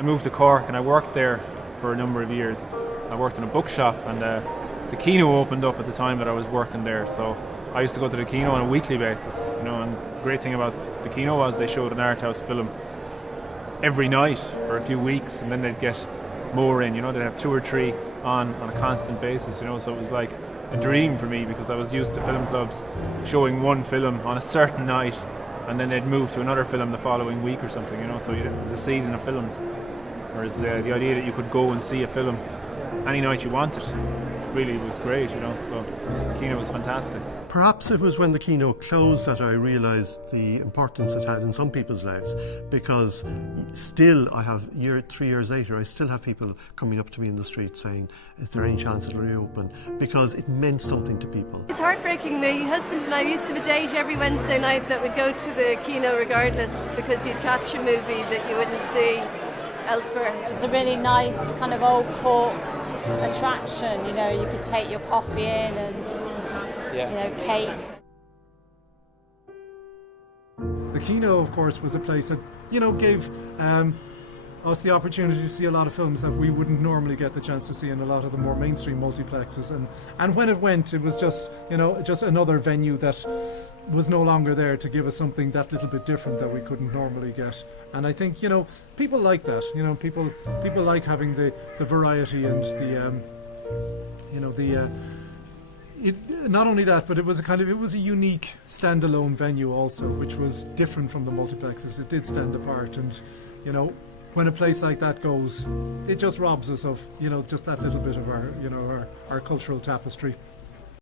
I moved to Cork and I worked there for a number of years. I worked in a bookshop, and the Kino opened up at the time that I was working there, so I used to go to the Kino on a weekly basis, and the great thing about the Kino was they showed an art house film every night for a few weeks, and then they'd get more in, they'd have 2 or 3 on a constant basis, so it was like a dream for me, because I was used to film clubs showing one film on a certain night, and then they'd move to another film the following week or something, so it was a season of films. Whereas the idea that you could go and see a film any night you wanted really was great, so Kino was fantastic. Perhaps it was when the Kino closed that I realised the importance it had in some people's lives, because still 3 years later, I still have people coming up to me in the street saying, is there any chance it'll reopen? Because it meant something to people. It's heartbreaking. My husband and I used to have a date every Wednesday night that would go to the Kino regardless, because you'd catch a movie that you wouldn't see elsewhere. It was a really nice kind of old Cork attraction, you could take your coffee in and cake. The Kino, of course, was a place that gave us the opportunity to see a lot of films that we wouldn't normally get the chance to see in a lot of the more mainstream multiplexes, and when it went, it was just another venue that was no longer there to give us something that little bit different that we couldn't normally get. And I think people like that. People like having the variety and not only that, but it was a unique standalone venue also, which was different from the multiplexes. It did stand apart, and when a place like that goes, it just robs us of just that little bit of our cultural tapestry.